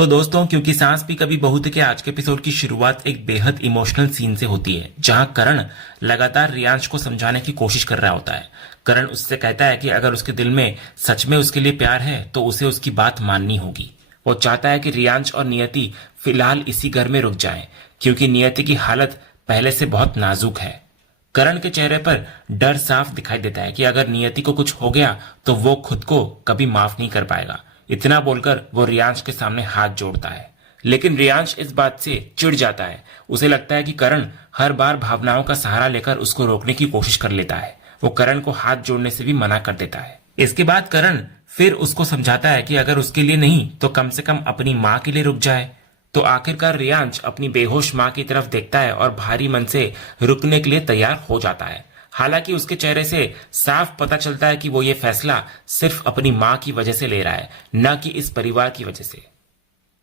तो दोस्तों, क्योंकि सांस भी कभी बहू थी के आज के एपिसोड की शुरुआत एक बेहद इमोशनल सीन से होती है, जहां करण लगातार रियांश को समझाने की कोशिश कर रहा होता है। करण उससे कहता है कि अगर उसके दिल में सच में उसके लिए प्यार है तो उसे उसकी बात माननी होगी। वो चाहता है कि रियांश और नियति फिलहाल इसी घर में रुक जाएं, क्योंकि नियति की हालत पहले से बहुत नाजुक है। करण के चेहरे पर डर साफ दिखाई देता है कि अगर नियति को कुछ हो गया तो वो खुद को कभी माफ नहीं कर पाएगा। इतना बोलकर वो रियांश के सामने हाथ जोड़ता है, लेकिन रियांश इस बात से चिढ़ जाता है। उसे लगता है कि करण हर बार भावनाओं का सहारा लेकर उसको रोकने की कोशिश कर लेता है। वो करण को हाथ जोड़ने से भी मना कर देता है। इसके बाद करण फिर उसको समझाता है कि अगर उसके लिए नहीं तो कम से कम अपनी माँ के लिए रुक जाए। तो आखिरकार रियांश अपनी बेहोश माँ की तरफ देखता है और भारी मन से रुकने के लिए तैयार हो जाता है। हालांकि उसके चेहरे से साफ पता चलता है कि वो ये फैसला सिर्फ अपनी माँ की वजह से ले रहा है, न कि इस परिवार की वजह से।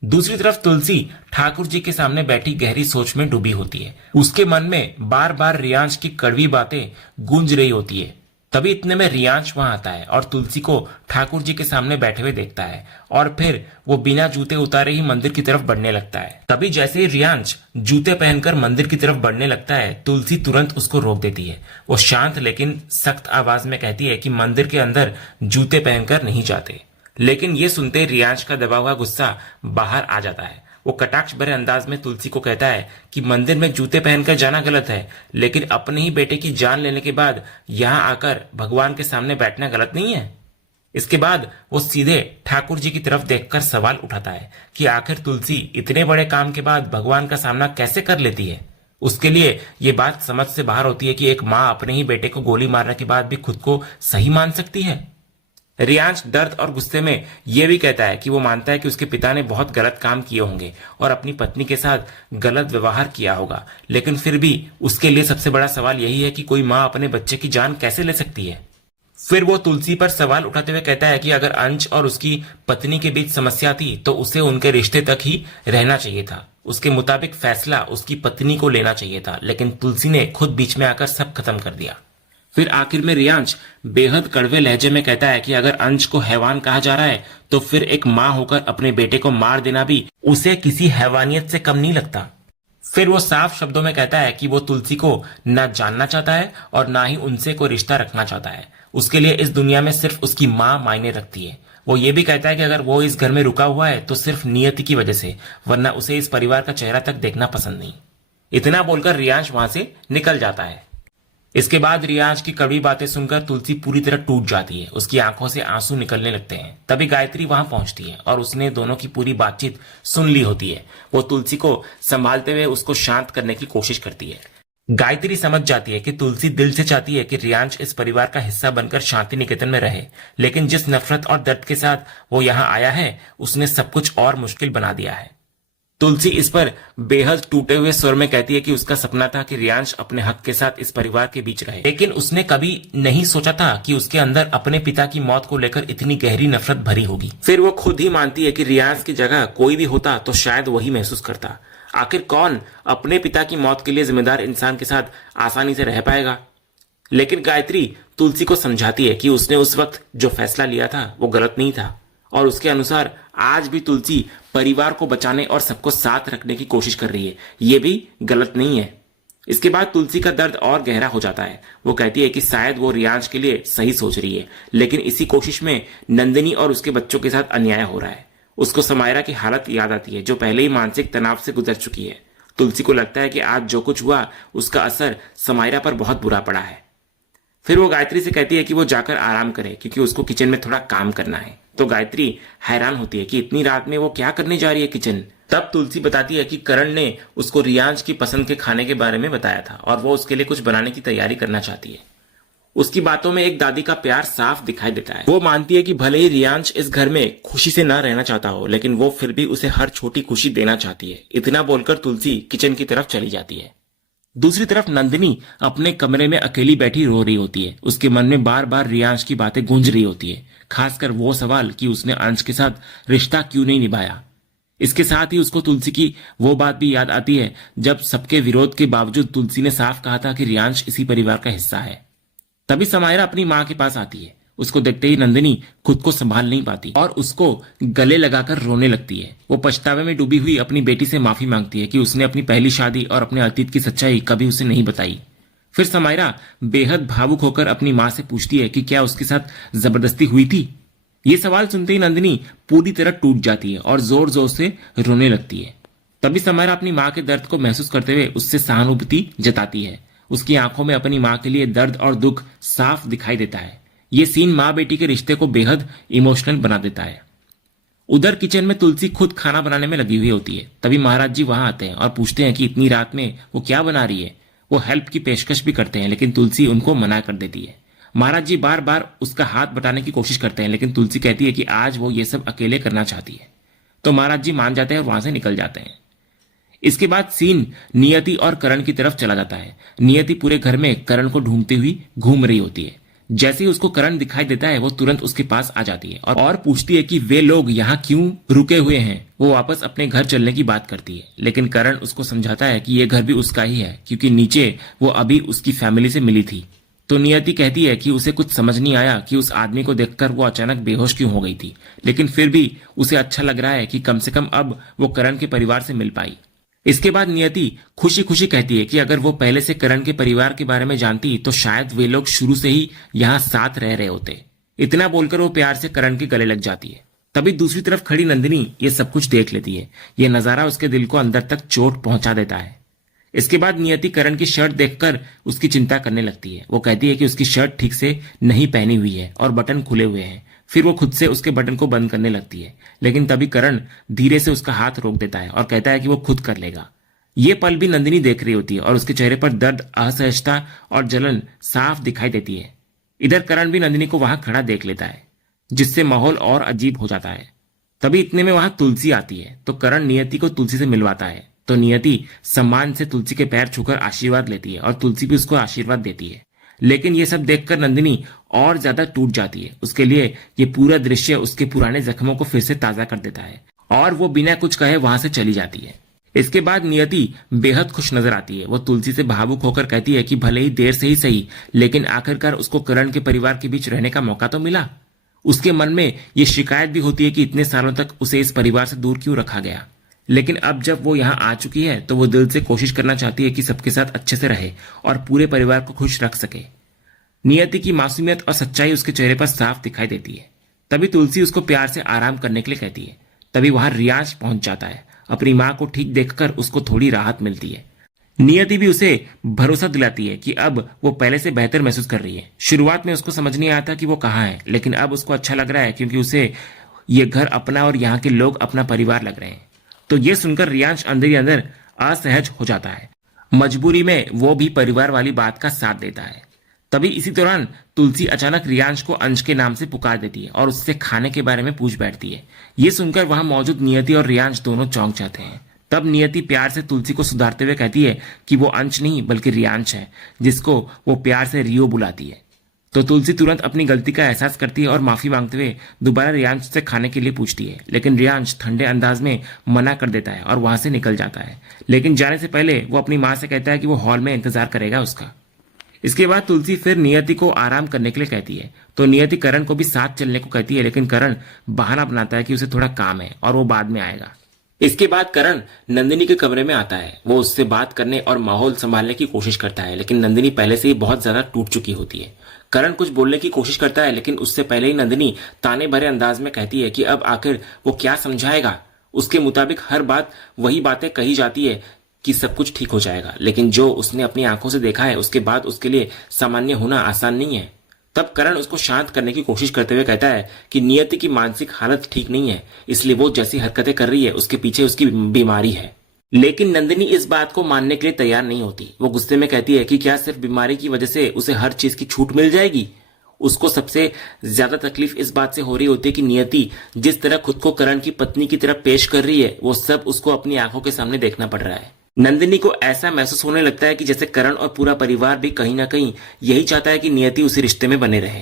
दूसरी तरफ तुलसी ठाकुर जी के सामने बैठी गहरी सोच में डूबी होती है। उसके मन में बार बार रियांश की कड़वी बातें गूंज रही होती है। तभी इतने में रियांश वहां आता है और तुलसी को ठाकुर जी के सामने बैठे हुए देखता है, और फिर वो बिना जूते उतारे ही मंदिर की तरफ बढ़ने लगता है। तभी जैसे ही रियांश जूते पहनकर मंदिर की तरफ बढ़ने लगता है, तुलसी तुरंत उसको रोक देती है। वो शांत लेकिन सख्त आवाज में कहती है कि मंदिर के अंदर जूते पहनकर नहीं जाते। लेकिन ये सुनते रियांश का दबा हुआ गुस्सा बाहर आ जाता है। वो कटाक्ष भरे अंदाज में तुलसी को कहता है कि मंदिर में जूते पहनकर जाना गलत है, लेकिन अपने ही बेटे की जान लेने के बाद यहाँ आकर भगवान के सामने बैठना गलत नहीं है। इसके बाद वो सीधे ठाकुर जी की तरफ देखकर सवाल उठाता है कि आखिर तुलसी इतने बड़े काम के बाद भगवान का सामना कैसे कर लेती है। उसके लिए ये बात समझ से बाहर होती है कि एक माँ अपने ही बेटे को गोली मारने के बाद भी खुद को सही मान सकती है। रियांश दर्द और गुस्से में यह भी कहता है कि वो मानता है कि उसके पिता ने बहुत गलत काम किए होंगे और अपनी पत्नी के साथ गलत व्यवहार किया होगा, लेकिन फिर भी उसके लिए सबसे बड़ा सवाल यही है कि कोई माँ अपने बच्चे की जान कैसे ले सकती है। फिर वो तुलसी पर सवाल उठाते हुए कहता है कि अगर अंश और उसकी पत्नी के बीच समस्या थी तो उसे उनके रिश्ते तक ही रहना चाहिए था। उसके मुताबिक फैसला उसकी पत्नी को लेना चाहिए था, लेकिन तुलसी ने खुद बीच में आकर सब खत्म कर दिया। फिर आखिर में रियांश बेहद कड़वे लहजे में कहता है कि अगर अंश को हैवान कहा जा रहा है तो फिर एक माँ होकर अपने बेटे को मार देना भी उसे किसी हैवानियत से कम नहीं लगता। फिर वो साफ शब्दों में कहता है कि वो तुलसी को ना जानना चाहता है और ना ही उनसे कोई रिश्ता रखना चाहता है। उसके लिए इस दुनिया में सिर्फ उसकी माँ मायने रखती है। वो ये भी कहता है कि अगर वो इस घर में रुका हुआ है तो सिर्फ नियति की वजह से, वरना उसे इस परिवार का चेहरा तक देखना पसंद नहीं। इतना बोलकर रियांश वहां से निकल जाता है। इसके बाद रियांश की कड़वी बातें सुनकर तुलसी पूरी तरह टूट जाती है। उसकी आंखों से आंसू निकलने लगते हैं। तभी गायत्री वहां पहुंचती है और उसने दोनों की पूरी बातचीत सुन ली होती है। वो तुलसी को संभालते हुए उसको शांत करने की कोशिश करती है। गायत्री समझ जाती है कि तुलसी दिल से चाहती है कि रियांश इस परिवार का हिस्सा बनकर शांति निकेतन में रहे, लेकिन जिस नफरत और दर्द के साथ वो यहाँ आया है उसने सब कुछ और मुश्किल बना दिया है। तुलसी इस पर बेहद टूटे हुए स्वर में कहती है कि उसका सपना था कि रियांश अपने हक के साथ इस परिवार के बीच रहे, लेकिन उसने कभी नहीं सोचा था कि उसके अंदर अपने पिता की मौत को लेकर इतनी गहरी नफरत भरी होगी। फिर वो खुद ही मानती है कि रियांश की जगह कोई भी होता तो शायद वही महसूस करता। आखिर कौन अपने पिता की मौत के लिए जिम्मेदार इंसान के साथ आसानी से रह पाएगा। लेकिन गायत्री तुलसी को समझाती है कि उसने उस वक्त जो फैसला लिया था वो गलत नहीं था, और उसके अनुसार आज भी तुलसी परिवार को बचाने और सबको साथ रखने की कोशिश कर रही है। ये भी गलत नहीं है। इसके बाद तुलसी का दर्द और गहरा हो जाता है। वो कहती है कि शायद वो रियांश के लिए सही सोच रही है, लेकिन इसी कोशिश में नंदिनी और उसके बच्चों के साथ अन्याय हो रहा है। उसको समायरा की हालत याद आती है, जो पहले ही मानसिक तनाव से गुजर चुकी है। तुलसी को लगता है कि आज जो कुछ हुआ उसका असर समायरा पर बहुत बुरा पड़ा है। फिर वो गायत्री से कहती है कि वो जाकर आराम करे, क्योंकि उसको किचन में थोड़ा काम करना है। तो गायत्री हैरान होती है कि इतनी रात में वो क्या करने जा रही है किचन। तब तुलसी बताती है कि करण ने उसको रियांश की पसंद के खाने के बारे में बताया था और वो उसके लिए कुछ बनाने की तैयारी करना चाहती है। उसकी बातों में एक दादी का प्यार साफ दिखाई देता है। वो मानती है कि भले ही रियांश इस घर में खुशी से ना रहना चाहता हो, लेकिन वो फिर भी उसे हर छोटी खुशी देना चाहती है। इतना बोलकर तुलसी किचन की तरफ चली जाती है। दूसरी तरफ नंदिनी अपने कमरे में अकेली बैठी रो रही होती है। उसके मन में बार बार रियांश की बातें गूंज रही होती है, खासकर वो सवाल कि उसने अंश के साथ रिश्ता क्यों नहीं निभाया। इसके साथ ही उसको तुलसी की वो बात भी याद आती है जब सबके विरोध के बावजूद तुलसी ने साफ कहा था कि रियांश इसी परिवार का हिस्सा है। तभी समायरा अपनी माँ के पास आती है। उसको देखते ही नंदिनी खुद को संभाल नहीं पाती और उसको गले लगाकर रोने लगती है। वो पछतावे में डूबी हुई अपनी बेटी से माफी मांगती है कि उसने अपनी पहली शादी और अपने अतीत की सच्चाई कभी उसे नहीं बताई। फिर समायरा बेहद भावुक होकर अपनी माँ से पूछती है कि क्या उसके साथ जबरदस्ती हुई थी। ये सवाल सुनते ही नंदिनी पूरी तरह टूट जाती है और जोर जोर से रोने लगती है। तभी समायरा अपनी माँ के दर्द को महसूस करते हुए उससे सहानुभूति जताती है। उसकी आंखों में अपनी माँ के लिए दर्द और दुख साफ दिखाई देता है। ये सीन माँ बेटी के रिश्ते को बेहद इमोशनल बना देता है। उधर किचन में तुलसी खुद खाना बनाने में लगी हुई होती है। तभी महाराज जी वहां आते हैं और पूछते हैं कि इतनी रात में वो क्या बना रही है। वो हेल्प की पेशकश भी करते हैं लेकिन तुलसी उनको मना कर देती है। महाराज जी बार बार उसका हाथ बटाने की कोशिश करते हैं लेकिन तुलसी कहती है कि आज वो ये सब अकेले करना चाहती है। तो महाराज जी मान जाते हैं और वहां से निकल जाते हैं। इसके बाद सीन नियति और करण की तरफ चला जाता है। नियति पूरे घर में करण को ढूंढती हुई घूम रही होती है। जैसे ही उसको करण दिखाई देता है वो तुरंत उसके पास आ जाती है और पूछती है कि वे लोग यहाँ क्यों रुके हुए हैं। वो वापस अपने घर चलने की बात करती है लेकिन करण उसको समझाता है कि ये घर भी उसका ही है क्योंकि नीचे वो अभी उसकी फैमिली से मिली थी। तो नियति कहती है कि उसे कुछ समझ नहीं आया कि उस आदमी को देखकर वो अचानक बेहोश क्यों हो गई थी, लेकिन फिर भी उसे अच्छा लग रहा है कि कम से कम अब वो करण के परिवार से मिल पाई। इसके बाद नियति खुशी खुशी कहती है कि अगर वो पहले से करण के परिवार के बारे में जानती तो शायद वे लोग शुरू से ही यहाँ साथ रह रहे होते। इतना बोलकर वो प्यार से करण के गले लग जाती है। तभी दूसरी तरफ खड़ी नंदिनी ये सब कुछ देख लेती है। ये नजारा उसके दिल को अंदर तक चोट पहुंचा देता है। इसके बाद नियति करण की शर्ट देखकर उसकी चिंता करने लगती है। वो कहती है कि उसकी शर्ट ठीक से नहीं पहनी हुई है और बटन खुले हुए हैं। फिर वो खुद से उसके बटन को बंद करने लगती है लेकिन तभी करण धीरे से उसका हाथ रोक देता है और कहता है कि वो खुद कर लेगा। ये पल भी नंदिनी देख रही होती है और उसके चेहरे पर दर्द, असहजता और जलन साफ दिखाई देती है। इधर करण भी नंदिनी को वहां खड़ा देख लेता है जिससे माहौल और अजीब हो जाता है। तभी इतने में वहां तुलसी आती है तो करण नियति को तुलसी से मिलवाता है। तो नियति सम्मान से तुलसी के पैर छूकर आशीर्वाद लेती है और तुलसी भी उसको आशीर्वाद देती है। लेकिन ये सब देखकर नंदिनी और ज्यादा टूट जाती है। उसके लिए ये पूरा दृश्य उसके पुराने जख्मों को फिर से ताजा कर देता है और वो बिना कुछ कहे वहां से चली जाती है। इसके बाद नियति बेहद खुश नजर आती है। वो तुलसी से भावुक होकर कहती है कि भले ही देर से ही सही लेकिन आखिरकार उसको करण के परिवार के बीच रहने का मौका तो मिला। उसके मन में ये शिकायत भी होती है कि इतने सालों तक उसे इस परिवार से दूर क्यों रखा गया, लेकिन अब जब वो यहाँ आ चुकी है तो वो दिल से कोशिश करना चाहती है कि सबके साथ अच्छे से रहे और पूरे परिवार को खुश रख सके। नियति की मासूमियत और सच्चाई उसके चेहरे पर साफ दिखाई देती है। तभी तुलसी उसको प्यार से आराम करने के लिए कहती है। तभी वहां रियांश पहुंच जाता है। अपनी माँ को ठीक देखकर उसको थोड़ी राहत मिलती है। नियति भी उसे भरोसा दिलाती है कि अब वो पहले से बेहतर महसूस कर रही है। शुरुआत में उसको समझ नहीं आया था कि वो कहाँ है, लेकिन अब उसको अच्छा लग रहा है क्योंकि उसे ये घर अपना और यहाँ के लोग अपना परिवार लग रहे हैं। तो ये सुनकर रियांश अंदर ही अंदर असहज हो जाता है। मजबूरी में वो भी परिवार वाली बात का साथ देता है। तभी इसी दौरान तुलसी अचानक रियांश को अंश के नाम से पुकार देती है और उससे खाने के बारे में पूछ बैठती है। ये सुनकर वहां मौजूद नियति और रियांश दोनों चौंक जाते हैं। तब नियति प्यार से तुलसी को सुधारते हुए कहती है कि वो अंश नहीं बल्कि रियांश है, जिसको वो प्यार से रियो बुलाती है। तो तुलसी तुरंत अपनी गलती का एहसास करती है और माफी मांगते हुए दोबारा रियांश से खाने के लिए पूछती है, लेकिन रियांश ठंडे अंदाज में मना कर देता है और वहां से निकल जाता है। लेकिन जाने से पहले वो अपनी माँ से कहता है कि वो हॉल में इंतजार करेगा उसका। इसके बाद तुलसी फिर नियति को आराम करने के लिए कहती है। तो नियति करण को भी साथ चलने को कहती है, लेकिन करण बहाना बनाता है कि उसे थोड़ा काम है और वो बाद में आएगा। इसके बाद करण नंदिनी के कमरे में आता है। वो उससे बात करने और माहौल संभालने की कोशिश करता है, लेकिन नंदिनी पहले से ही बहुत ज्यादा टूट चुकी होती है। करण कुछ बोलने की कोशिश करता है, लेकिन उससे पहले ही नंदिनी ताने भरे अंदाज में कहती है कि अब आखिर वो क्या समझाएगा। उसके मुताबिक हर बात वही बातें कही जाती है कि सब कुछ ठीक हो जाएगा, लेकिन जो उसने अपनी आंखों से देखा है उसके बाद उसके लिए सामान्य होना आसान नहीं है। तब करण उसको शांत करने की कोशिश करते हुए कहता है कि नियति की मानसिक हालत ठीक नहीं है, इसलिए वो जैसी हरकतें कर रही है उसके पीछे उसकी बीमारी है। लेकिन नंदिनी इस बात को मानने के लिए तैयार नहीं होती। वो गुस्से में कहती है कि क्या सिर्फ बीमारी की वजह से उसे हर चीज की छूट मिल जाएगी। उसको सबसे ज्यादा तकलीफ इस बात से हो रही होती है कि नियति जिस तरह खुद को करण की पत्नी की तरह पेश कर रही है वो सब उसको अपनी आंखों के सामने देखना पड़ रहा है। नंदिनी को ऐसा महसूस होने लगता है कि जैसे करण और पूरा परिवार भी कहीं ना कहीं यही चाहता है कि नियति उसी रिश्ते में बने रहे।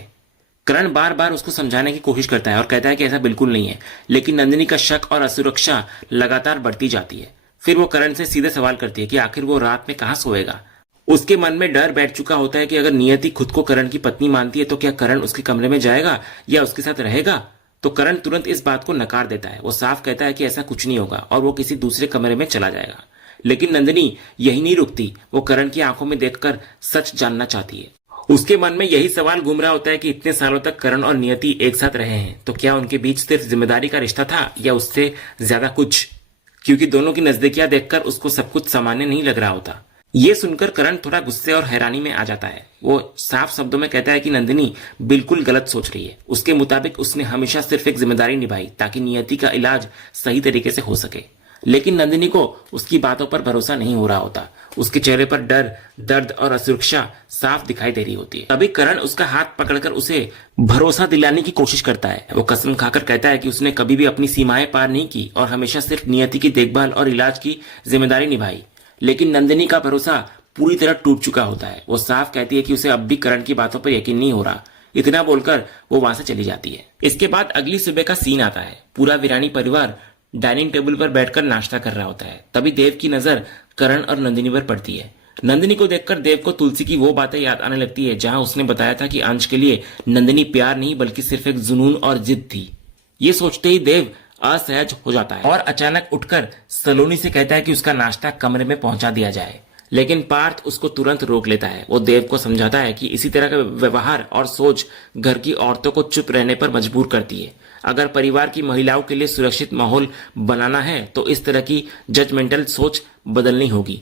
करण बार बार उसको समझाने की कोशिश करता है और कहता है कि ऐसा बिल्कुल नहीं है, लेकिन नंदिनी का शक और असुरक्षा लगातार बढ़ती जाती है। फिर वो करण से सीधे सवाल करती है कि आखिर वो रात में कहाँ सोएगा। उसके मन में डर बैठ चुका होता है कि अगर नियति खुद को करण की पत्नी मानती है तो क्या करण उसके कमरे में जाएगा या उसके साथ रहेगा। तो करण तुरंत इस बात को नकार देता है। वो साफ कहता है कि ऐसा कुछ नहीं होगा और वो किसी दूसरे कमरे में चला जाएगा। लेकिन नंदिनी यही नहीं रुकती। वो करण की आंखों में देखकर सच जानना चाहती है। उसके मन में यही सवाल घूम रहा होता है कि इतने सालों तक करण और नियति एक साथ रहे हैं तो क्या उनके बीच सिर्फ जिम्मेदारी का रिश्ता था या उससे ज्यादा कुछ। क्योंकि दोनों की नजदीकियां देखकर उसको सब कुछ सामान्य नहीं लग रहा होता। ये सुनकर करण थोड़ा गुस्से और हैरानी में आ जाता है। वो साफ शब्दों में कहता है कि नंदिनी बिल्कुल गलत सोच रही है। उसके मुताबिक उसने हमेशा सिर्फ एक जिम्मेदारी निभाई ताकि नियति का इलाज सही तरीके से हो सके। लेकिन नंदिनी को उसकी बातों पर भरोसा नहीं हो रहा होता। उसके चेहरे पर डर, दर्द और असुरक्षा साफ दिखाई दे रही होती है। तभी करण उसका हाथ पकड़कर उसे भरोसा दिलाने की कोशिश करता है। वो कसम खाकर कहता है कि उसने कभी भी अपनी सीमाएं पार नहीं की और हमेशा सिर्फ नियति की देखभाल और इलाज की जिम्मेदारी निभाई। लेकिन नंदिनी का भरोसा पूरी तरह टूट चुका होता है। वो साफ कहती है कि उसे अब भी करण की बातों पर यकीन नहीं हो रहा। इतना बोलकर वो वहां से चली जाती है। इसके बाद अगली सुबह का सीन आता है। पूरा वीरानी परिवार डाइनिंग टेबल पर बैठकर नाश्ता कर रहा होता है। तभी देव की नजर करण और नंदिनी पर पड़ती है। नंदिनी को देखकर देव को तुलसी की वो बातें याद आने लगती है जहां उसने बताया था कि अंश के लिए नंदिनी प्यार नहीं बल्कि सिर्फ एक जुनून और जिद थी। ये सोचते ही देव असहज हो जाता है और अचानक उठकर सलोनी से कहता है कि उसका नाश्ता कमरे में पहुंचा दिया जाए। लेकिन पार्थ उसको तुरंत रोक लेता है। वो देव को समझाता है कि इसी तरह का व्यवहार और सोच घर की औरतों को चुप रहने पर मजबूर करती है। अगर परिवार की महिलाओं के लिए सुरक्षित माहौल बनाना है तो इस तरह की जजमेंटल सोच बदलनी होगी।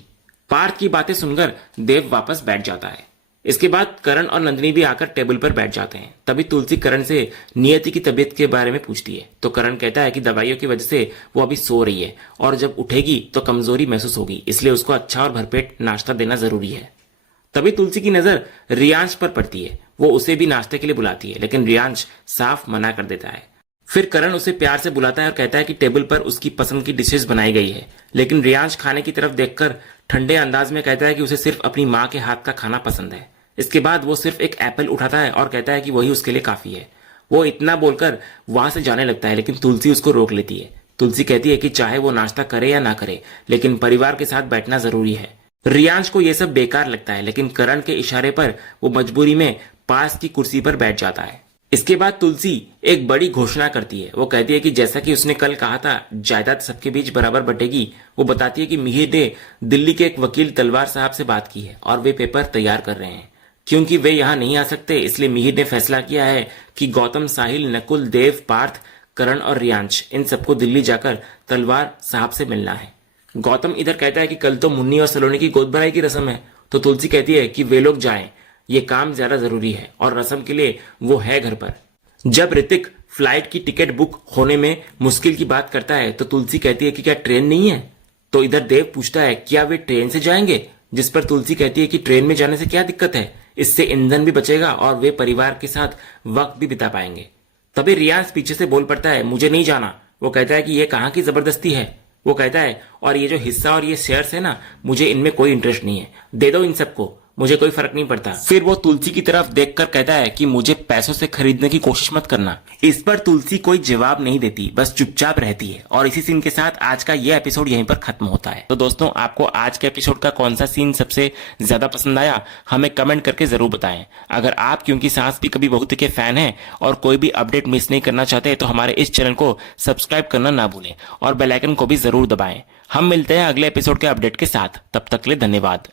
पार्थ की बातें सुनकर देव वापस बैठ जाता है। इसके बाद करण और नंदिनी भी आकर टेबल पर बैठ जाते हैं। तभी तुलसी करण से नियति की तबीयत के बारे में पूछती है तो करण कहता है कि दवाइयों की वजह से वो अभी सो रही है और जब उठेगी तो कमजोरी महसूस होगी, इसलिए उसको अच्छा और भरपेट नाश्ता देना जरूरी है। तभी तुलसी की नजर रियांश पर पड़ती है। वो उसे भी नाश्ते के लिए बुलाती है लेकिन रियांश साफ मना कर देता है। फिर करण उसे प्यार से बुलाता है और कहता है कि टेबल पर उसकी पसंद की डिशेस बनाई गई है। लेकिन रियांश खाने की तरफ देखकर ठंडे अंदाज में कहता है कि उसे सिर्फ अपनी माँ के हाथ का खाना पसंद है। इसके बाद वो सिर्फ एक एप्पल उठाता है और कहता है कि वही उसके लिए काफी है। वो इतना बोलकर वहां से जाने लगता है लेकिन तुलसी उसको रोक लेती है। तुलसी कहती है कि चाहे वो नाश्ता करे या ना करे लेकिन परिवार के साथ बैठना जरूरी है। रियांश को यह सब बेकार लगता है लेकिन करण के इशारे पर वो मजबूरी में पास की कुर्सी पर बैठ जाता है। इसके बाद तुलसी एक बड़ी घोषणा करती है। वो कहती है कि जैसा कि उसने कल कहा था जायदाद सबके बीच बराबर बटेगी। वो बताती है कि मिहिर ने दिल्ली के एक वकील तलवार साहब से बात की है और वे पेपर तैयार कर रहे हैं। क्योंकि वे यहाँ नहीं आ सकते इसलिए मिहिर ने फैसला किया है कि गौतम, साहिल, नकुल, देव, पार्थ, करण और रियांश इन सबको दिल्ली जाकर तलवार साहब से मिलना है। गौतम इधर कहता है कि कल तो मुन्नी और सलोनी की गोद भराई की रस्म है। तो तुलसी कहती है कि वे लोग जाएं, ये काम ज्यादा जरूरी है और रस्म के लिए वो है घर पर। जब ऋतिक फ्लाइट की टिकट बुक होने में मुश्किल की बात करता है तो तुलसी कहती है कि क्या ट्रेन नहीं है। तो इधर देव पूछता है क्या वे ट्रेन से जाएंगे, जिस पर तुलसी कहती है कि ट्रेन में जाने से क्या दिक्कत है, इससे ईंधन भी बचेगा और वे परिवार के साथ वक्त भी बिता पाएंगे। तभी रियांश पीछे से बोल पड़ता है मुझे नहीं जाना। वो कहता है कि ये कहाँ की जबरदस्ती है। वो कहता है और ये जो हिस्सा और ये शेयर्स है ना, मुझे इनमें कोई इंटरेस्ट नहीं है, दे दो इन सबको, मुझे कोई फर्क नहीं पड़ता। फिर वो तुलसी की तरफ देखकर कहता है कि मुझे पैसों से खरीदने की कोशिश मत करना। इस पर तुलसी कोई जवाब नहीं देती, बस चुपचाप रहती है। और इसी सीन के साथ आज का ये एपिसोड यहीं पर खत्म होता है। तो दोस्तों, आपको आज के एपिसोड का कौन सा सीन सबसे ज्यादा पसंद आया हमें कमेंट करके जरूर बताएं। अगर आप क्योंकि सास भी कभी बहू के फैन हैं और कोई भी अपडेट मिस नहीं करना चाहते तो हमारे इस चैनल को सब्सक्राइब करना ना भूलें और बेल आइकन को भी जरूर दबाएं। हम मिलते हैं अगले एपिसोड के अपडेट के साथ। तब तक के लिए धन्यवाद।